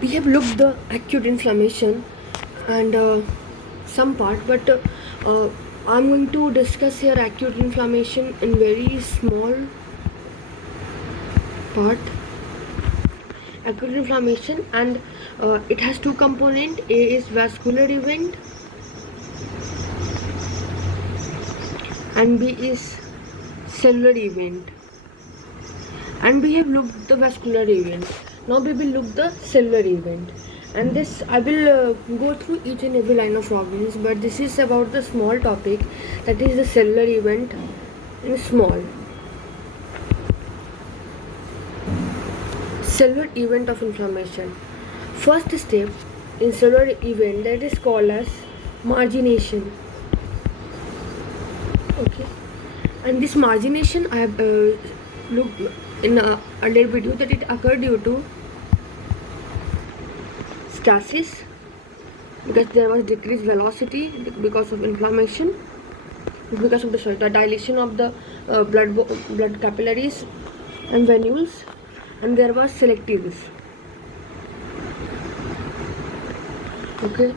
we have looked the acute inflammation and some part, but I'm going to discuss here acute inflammation in very small part. Acute inflammation, and it has two components. A is vascular event and B is cellular event. And we have looked the vascular event. Now we will look the cellular event. And this I will go through each and every line of Robbins, but this is about the small topic, that is the cellular event in small. Cellular event of inflammation. First step in cellular event, that is called as margination. Okay, and this margination I have looked in a earlier video that it occurred due to stasis, because there was decreased velocity because of inflammation, because of the dilation of the blood capillaries and venules, and there was selectives. Okay,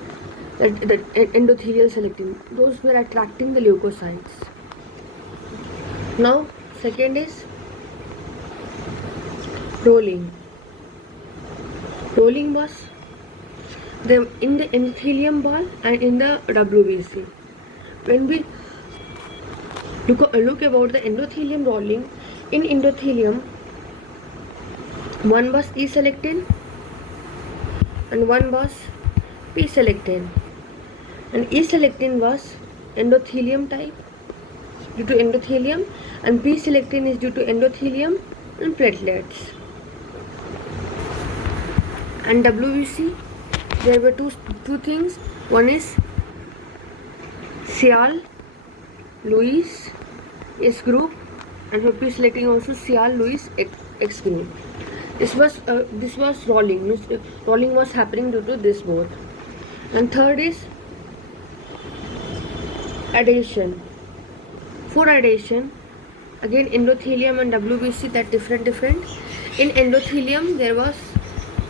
that endothelial selecting, those were attracting the leukocytes. Now second is rolling. Rolling was in the endothelium ball and in the WBC. When we look about the endothelium rolling, in endothelium, one was E-selectin and one was P-selectin. And E-selectin was endothelium type due to endothelium, and P-selectin is due to endothelium and platelets. And WBC, there were two things. One is Cial-Lewis S group, and for P-selectin also Cial-Lewis X group. This was rolling. Rolling was happening due to this both. And third is adhesion. For adhesion, again endothelium and WBC, that different. In endothelium there was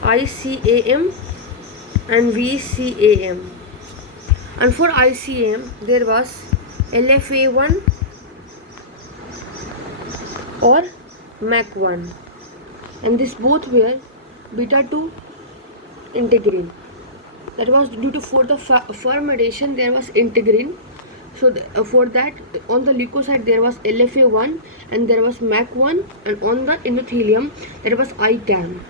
ICAM and VCAM, and for ICAM there was LFA1 or MAC1, and this both were beta 2 integrin. That was due to, for the firm adhesion there was integrin. So for that, on the leukocyte there was LFA1 and there was MAC1, and on the endothelium there was ICAM,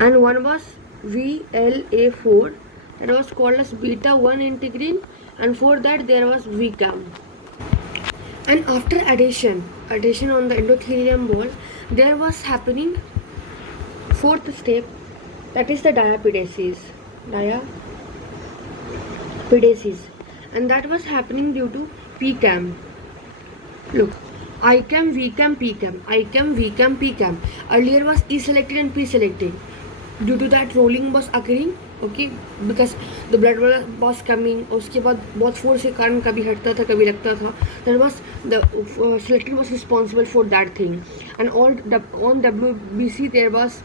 and one was VLA4, that was called as beta 1 integrin, and for that there was VCAM. And after adhesion on the endothelium wall, there was happening fourth step, that is the diapedesis, and that was happening due to PCAM. Look, ICAM, VCAM, PCAM, ICAM, VCAM, PCAM. Earlier was E-selectin and P-selectin. Due to that rolling was occurring, okay, because the blood was coming. उसके बाद बहुत force के कारण कभी हटता था कभी लगता था. That was the selectin was responsible for that thing. And on WBC there was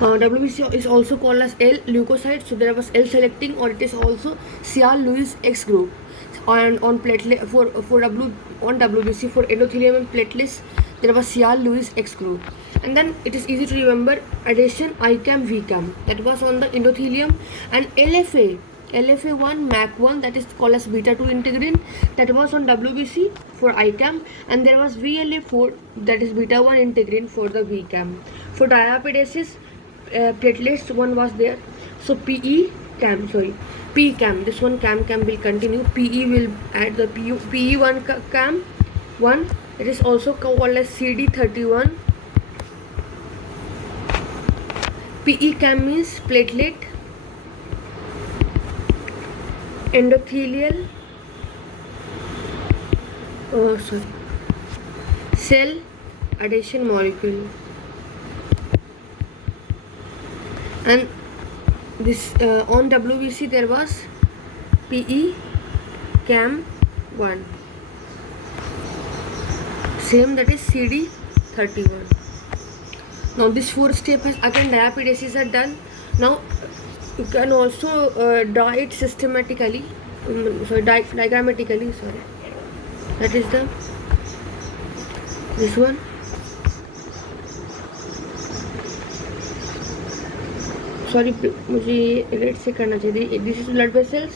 WBC is also called as L leukocyte, so there was L selecting, or it is also Cial-Lewis X group. And on platelet on WBC for endothelium and platelets there was Cial-Lewis X group. And then it is easy to remember adhesion ICAM VCAM, that was on the endothelium, and LFA1 MAC1, that is called as beta 2 integrin, that was on WBC for ICAM, and there was VLA4, that is beta 1 integrin for the VCAM. For diapedesis, platelets one was there, so PCAM, this one CAM will continue. PE will add the PE1 CAM 1, it is also called as CD31. PE CAM means platelet endothelial cell adhesion molecule, and this on WBC there was PE CAM 1, same, that is CD31. Now this fourth step has again diapedesis are done. Now you can also draw it systematically, diagrammatically. Sorry, that is the this one. Sorry मुझे ये red से करना चाहिए. This is blood vessels,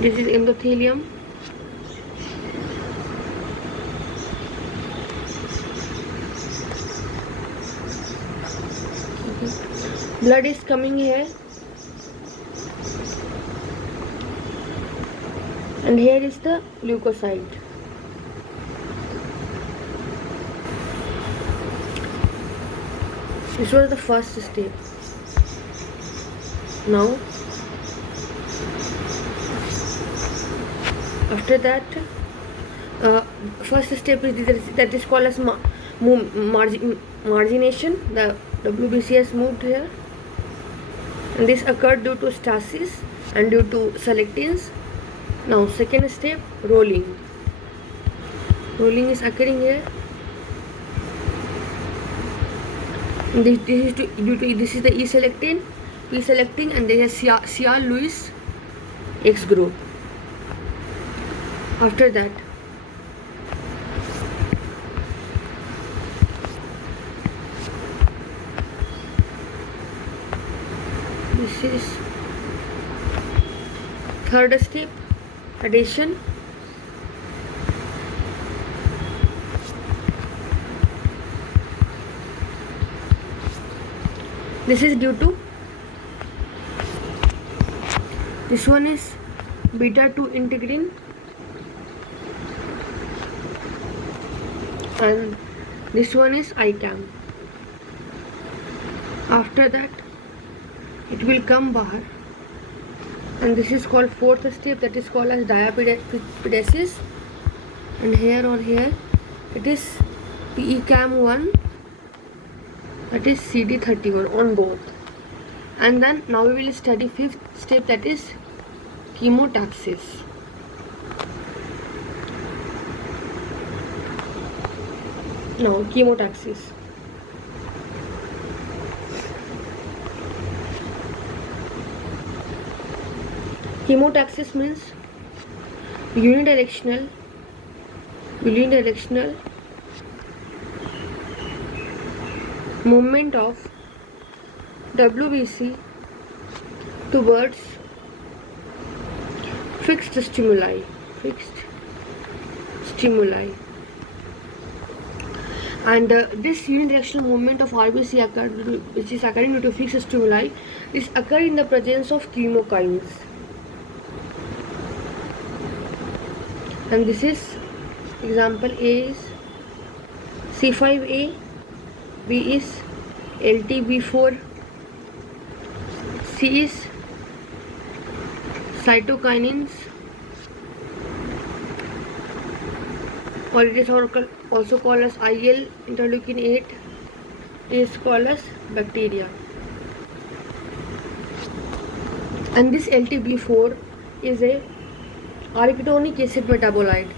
this is endothelium, blood is coming here and here is the leukocyte. This was the first step. Now after that first step is that is called as margination. The WBC has moved here, and this occurred due to stasis and due to selectins. Now second step, rolling. Rolling is occurring here. This is due to this is the E-selectin, P-selectin, and there is Cial-Lewis X group. After that, this is third step, adhesion. This is due to this one is beta 2 integrin and this one is ICAM. After that it will come bahar, and this is called fourth step, that is called as diapedesis. And here or here it is PECAM1, that is CD31 on both. And then now we will study fifth step, that is chemotaxis. Now chemotaxis. Chemotaxis means unidirectional movement of WBC towards fixed stimuli. And this unidirectional movement of RBC which is occurring due to fixed stimuli, is occurring in the presence of chemokines. And this is example: A is C5A, B is LTB4, C is cytokinins, or it is also called as IL, interleukin 8, is called as bacteria. And this LTB4 is a arachidonic acid metabolite.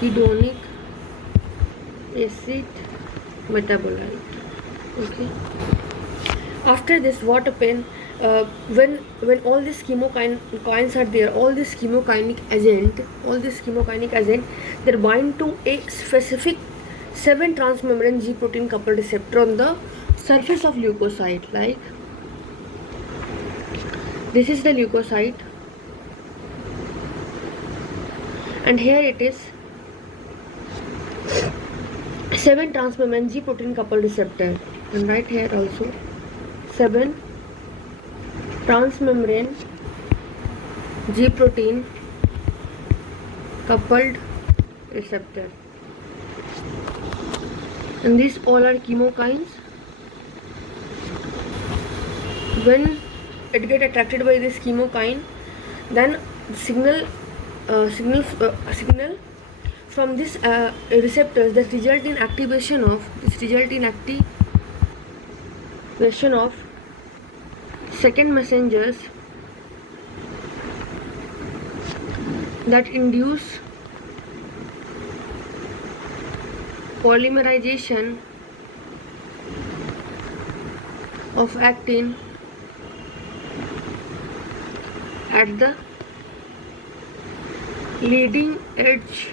Hedonic acid metabolite. Okay. After this, what happens when all these chemokines are there, all this chemokinic agent, they bind to a specific 7 transmembrane G protein coupled receptor on the surface of leukocyte. Like this is the leukocyte, and here it is 7 transmembrane G protein coupled receptor, and right here also 7 transmembrane G protein coupled receptor, and these all are chemokines. When it get attracted by this chemokine, then signal from this receptors that result in activation of second messengers that induce polymerization of actin at the leading edge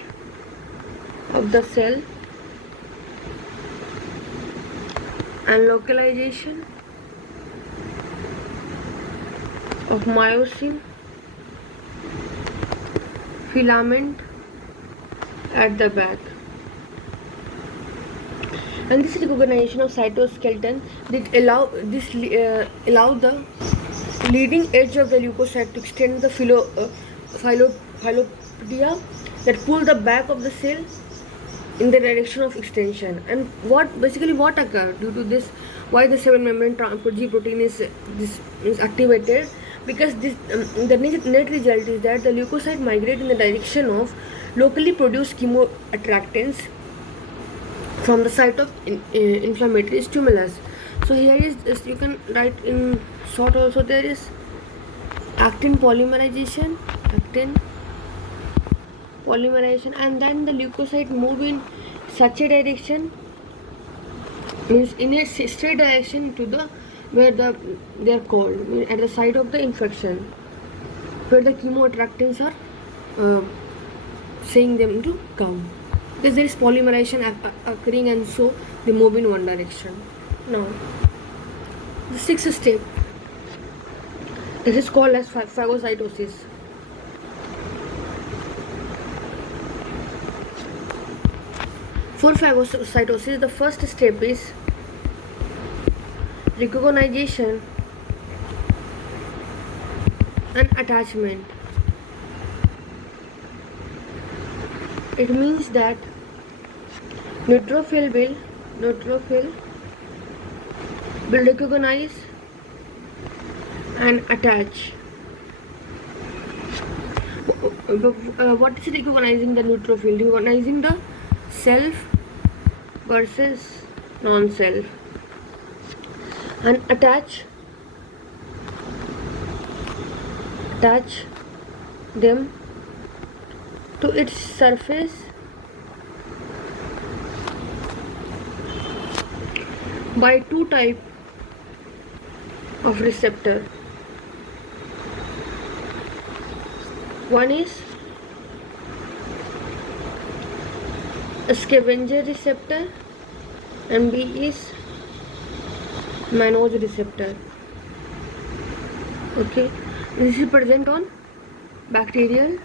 of the cell and localization of myosin filament at the back. And this recognition of cytoskeleton did allow the leading edge of the leukocyte to extend the philopodia that pull the back of the cell in the direction of extension. And what occurred due to this, why the 7 membrane G protein is activated, because the net result is that the leukocyte migrate in the direction of locally produced chemoattractants from the site of inflammatory stimulus. So here is, you can write in short also, there is actin polymerization, and then the leukocyte move in such a direction, means in a straight direction to the where they are called at the site of the infection, where the chemoattractants are saying them to come, because there is polymerization occurring, and so they move in one direction. Now the sixth step, this is called as phagocytosis. For phagocytosis, the first step is recognition and attachment. It means that neutrophil will recognize and attach. What is recognizing the neutrophil? Recognizing the self versus non-self, and attach them to its surface by two types of receptor. One is a scavenger receptor and B is mannose receptor. Okay, this is present on bacterial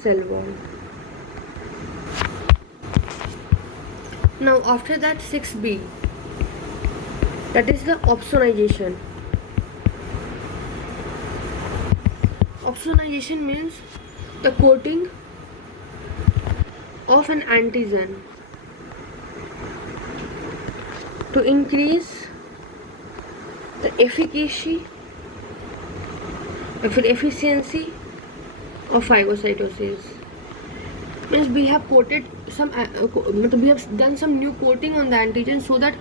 cell wall. Now after that, 6B, that is the opsonization. Opsonization means the coating of an antigen to increase the efficiency of phagocytosis. Means we have coated some, we have done some new coating on the antigen so that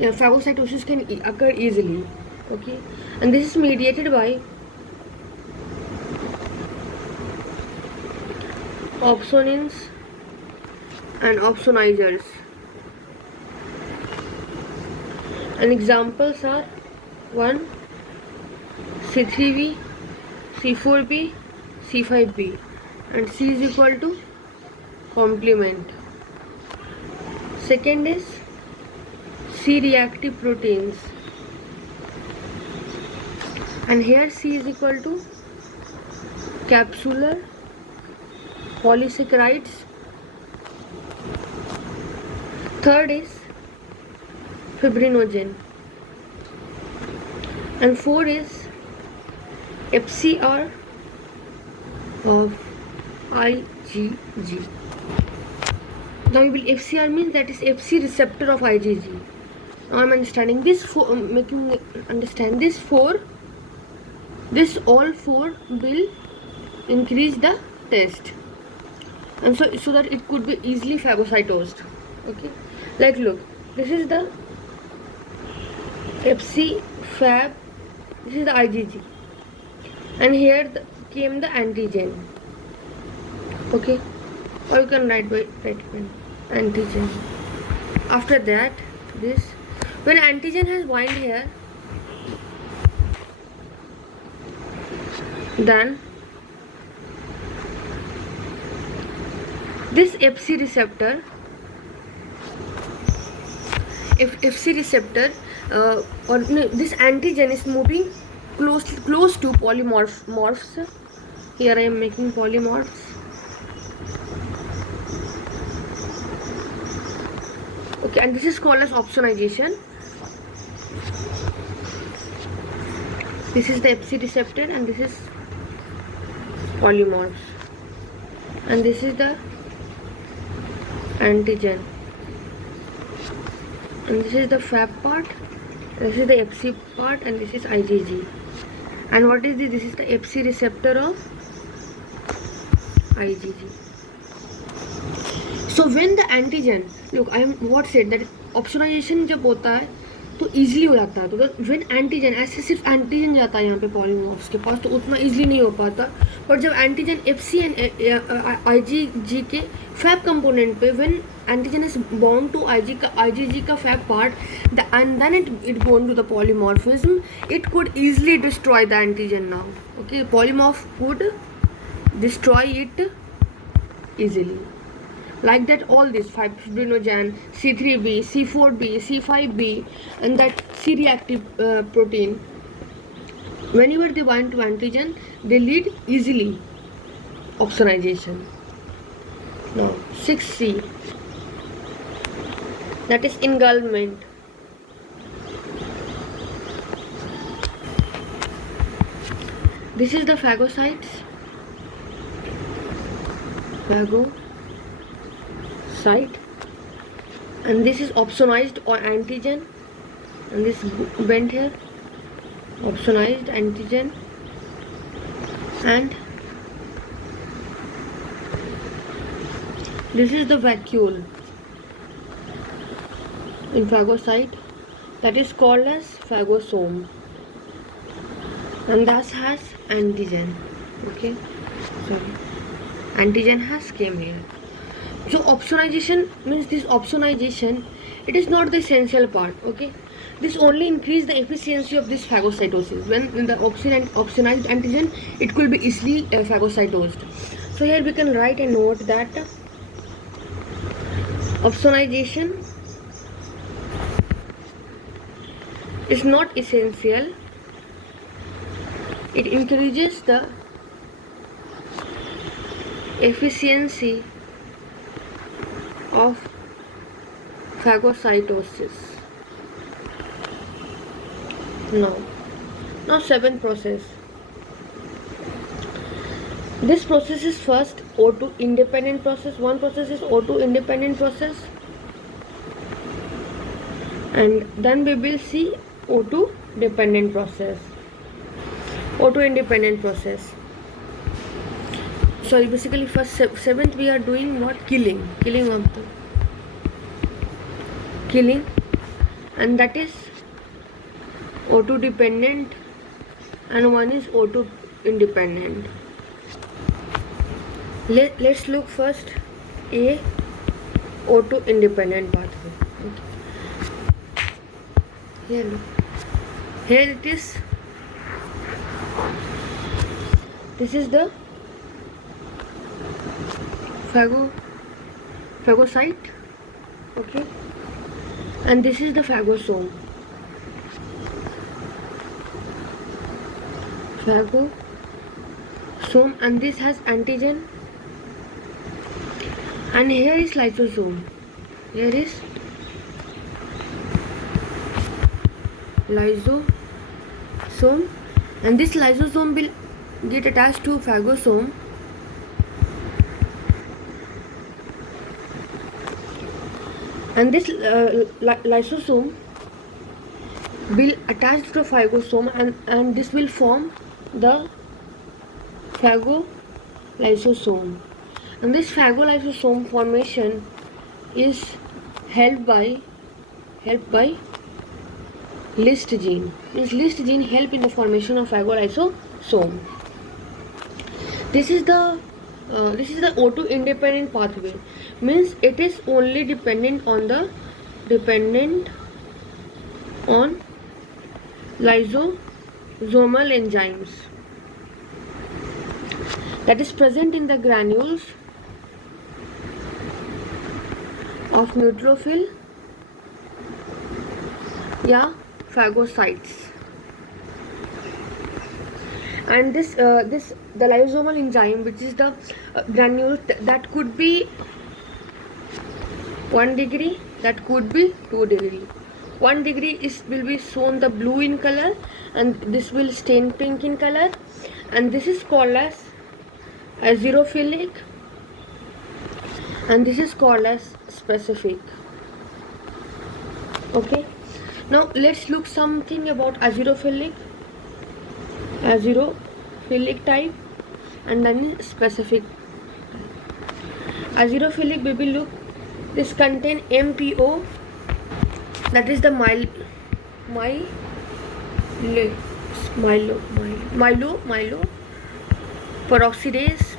phagocytosis can occur easily. Okay, and this is mediated by opsonins and opsonizers. And examples are 1 C3b, C4b, C5b, and C is equal to complement. Second is C reactive proteins, and here C is equal to capsular polysaccharides. Third is fibrinogen, and 4 is FCR of IgG. Now you will, FCR means that is FC receptor of IgG. Now I am understanding this, making understand this 4. This all 4 will increase the test, and so that it could be easily phagocytosed. Okay, like look, this is the FC Fab, this is the IgG, and here came the antigen. Okay, or you can write pen, antigen. After that, this, when antigen has bind here, then this Fc receptor, Fc receptor or no, this antigen is moving close to polymorphs. Here I am making polymorphs. Okay, and this is called as opsonization. This is the Fc receptor and this is polymorphs, and this is the antigen, and this is the Fab part, this is the Fc part, and this is IgG. And what is this? This is the Fc receptor of IgG. So when the antigen, look, I am what said that opsonization जब होता है तो easily हो जाता है. तो when antigen, ऐसे सिर्फ antigen जाता है यहाँ पे polymorphs के पास, तो उतना easily नहीं हो पाता. पर जब antigen Fc and IgG के Fab component पे, when antigen is bound to IgG का Fab part, and then it go into the polymorphism, it could easily destroy the antigen now. Okay, polymorph could destroy it easily. Like that, all this fibrinogen, C3b, C4b, C5b, and that C-reactive protein, whenever they bind to antigen, they lead easily opsonization. Now 6C, that is engulfment. This is the phagocytes. Phagocyte, and this is opsonized or antigen, and this bent here, opsonized antigen, and this is the vacuole in phagocyte, that is called as phagosome, and thus has antigen. Okay, sorry, antigen has came here. So opsonization means this opsonization, it is not the essential part. Okay, this only increase the efficiency of this phagocytosis. When in the opsonized antigen, it could be easily phagocytosed. So here we can write a note that opsonization is not essential. It increases the efficiency of phagocytosis. Now seventh process. This process is first O2 independent process. One process is O2 independent process, and then we will see O2 dependent process. O2 independent process. Sorry, basically first seventh we are doing what? Killing of the killing, and that is O2 dependent, and one is O2 independent. Let's look first a O2 independent pathway. Okay. Here look. Here it is. This is the phagocyte. Okay, and this is the phagosome. And this has antigen, and here is lysosome. Here is lysosome, and this lysosome will get attached to phagosome, and this lysosome will attach to the phagosome, and this will form the phagolysosome. And this phagolysosome formation is helped by List gene. This List gene help in the formation of phagolysosome. This is the O2 independent pathway. Means it is only dependent on the dependent on lysosomal enzymes that is present in the granules of neutrophil या phagocytes. And the lysosomal enzyme, which is the granule, that could be 1 degree, that could be 2 degree. 1 degree will be shown the blue in color, and this will stain pink in color, and this is called as azerophilic, and this is called as specific. Okay, now let's look something about azerophilic type, and then specific. Azerophilic, we will look, this contain MPO, that is the mylo peroxidase,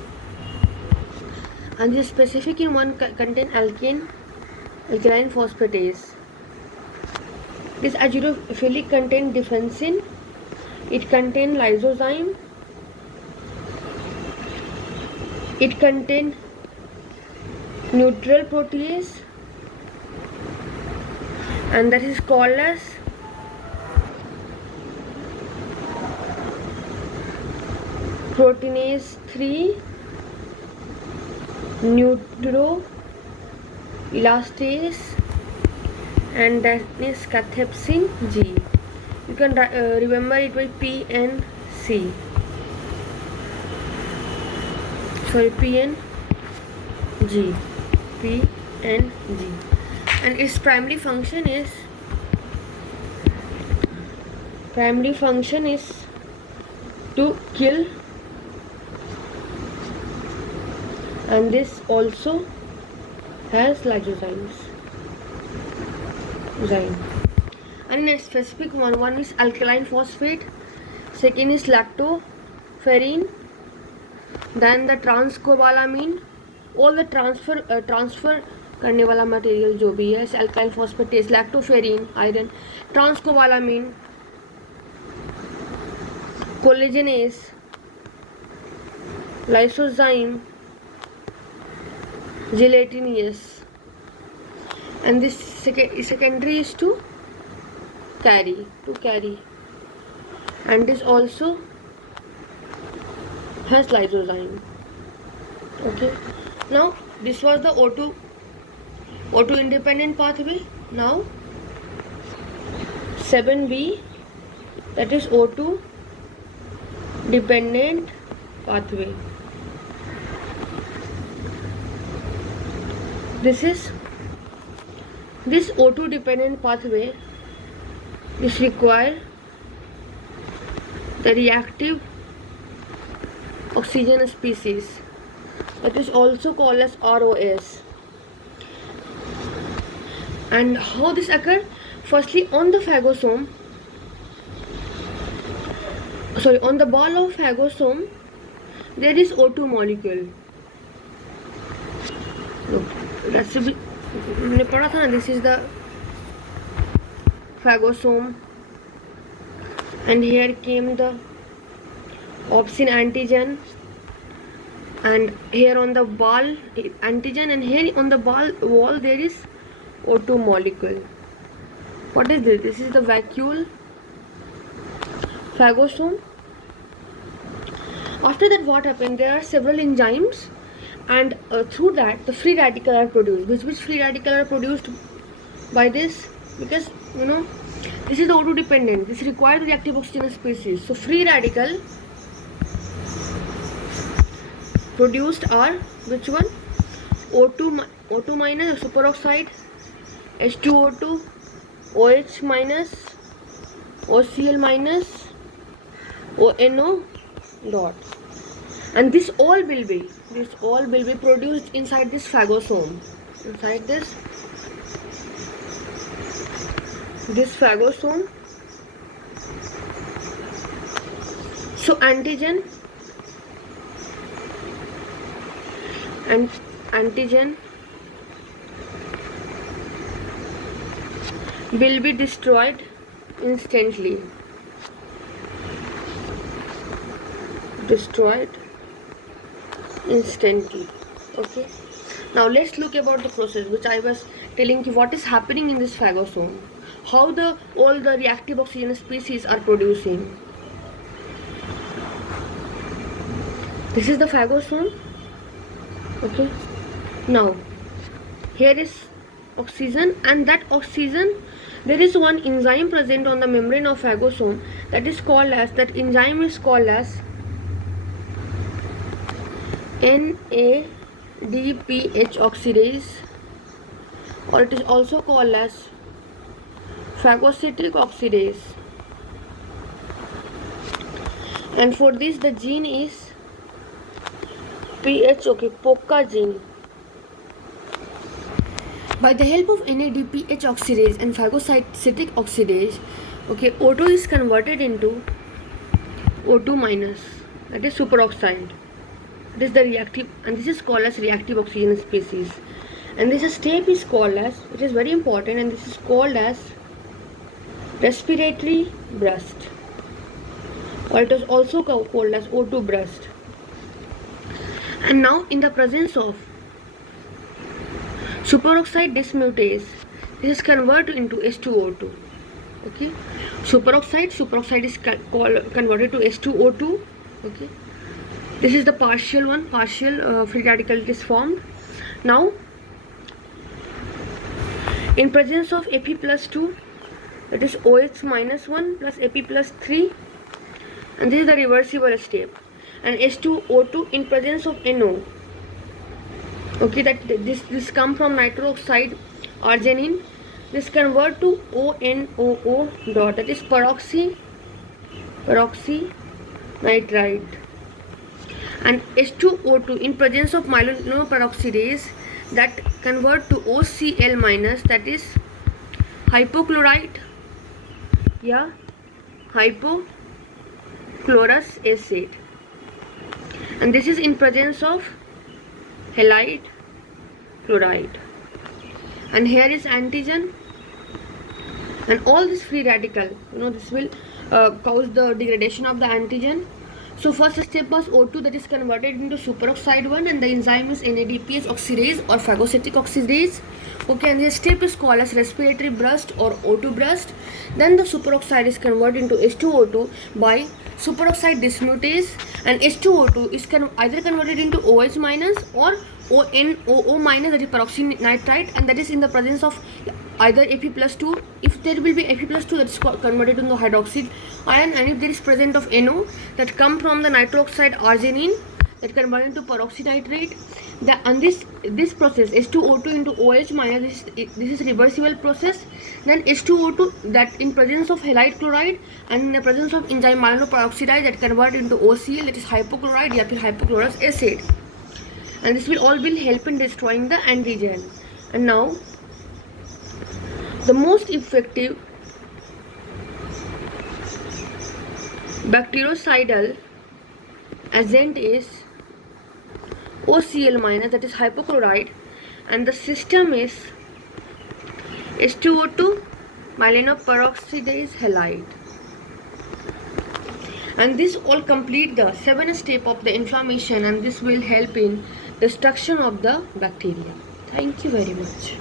and the specific in one contain alkaline phosphatase. This azerophilic contain defensin, it contain lysozyme, it contain neutral protease, and that is called as proteinase 3 neutroelastase, and that is cathepsin G. You can remember it by PNG, and its primary function is to kill, and this also has lysozymes. And a specific one is alkaline phosphate, second is lactoferrin, then the transcobalamin, all the transfer करने वाला material जो भी है, alkaline phosphatase, lactoferrin, iron, transcobalamin, collagenase, lysozyme, gelatinous, and this secondary is to carry, and this also has lysozyme. Okay, now this was the O2 independent pathway. Now 7B, that is O2 dependent pathway. This O2 dependent pathway is require the reactive oxygen species, that is also called as ROS. And how this occur? Firstly, on the phagosome, on the ball of phagosome, there is O2 molecule. Look, that's a bit, this is the phagosome, and here came the opsin antigen, and here on the ball antigen, and here on the wall there is O2 molecule. What is this? This is the vacuole phagosome. After that, what happened? There are several enzymes, and through that the free radical are produced. Which free radical are produced by this? Because this is the O2 dependent. This requires reactive oxygen species. So free radical produced are which one? O2 minus, superoxide, H2O2, OH minus, OCl minus, ONO dot, and this all will be produced inside this phagosome, inside this phagosome. So antigen will be destroyed instantly. Destroyed instantly. Okay. Now let's look about the process which I was telling you, what is happening in this phagosome, how all the reactive oxygen species are producing. This is the phagosome. Okay. Now here is oxygen, and that oxygen, there is one enzyme present on the membrane of phagosome, that enzyme is called as NADPH oxidase, or it is also called as phagocytic oxidase. And for this the gene is POCA gene. By the help of NADPH oxidase and phagocytic oxidase, O2 is converted into O2 minus, that is superoxide. This is the reactive, and this is called as reactive oxygen species. And this step is called as, it is very important, and this is called as respiratory burst, or it is also called as O2 burst. And now in the presence of superoxide dismutase, this is converted into H2O2. Okay, superoxide is converted to H2O2. Okay, this is the partial free radical is formed. Now in presence of Fe plus 2, that is OH minus 1 plus Fe plus 3, and this is the reversible step. And H2O2 in presence of NO, okay, that this come from nitroxide arginine, this convert to ONOO dot, that is peroxynitrite. And H2O2 in presence of myeloperoxidase, that convert to OCl minus, that is hypochlorite, hypochlorous acid. And this is in presence of halide chloride. And here is antigen, and all this free radical, this will cause the degradation of the antigen. So first step was O2, that is converted into superoxide 1, and the enzyme is NADPH oxidase or phagocytic oxidase. Okay, and this step is called as respiratory burst or O2 burst. Then the superoxide is converted into H2O2 by superoxide dismutase, and H2O2 is either converted into OH minus or ONOO minus, that is peroxynitrite, and that is in the presence of either Fe plus 2. If there will be Fe plus 2, that is converted into hydroxide ion, and if there is present of NO, that come from the nitroxide arginine, that converted into peroxynitrate. And this process H2O2 into OH minus, this is reversible process. Then H2O2, that in presence of halide chloride and in the presence of enzyme myeloperoxidase, that convert into OCl, that is hypochlorite or hypochlorous acid. And this will help in destroying the antigen. And now the most effective bactericidal agent is OCl minus, that is hypochlorite, and the system is H2O2 myeloperoxidase halide. And this all complete the 7 step of the inflammation, and this will help in destruction of the bacteria. Thank you very much.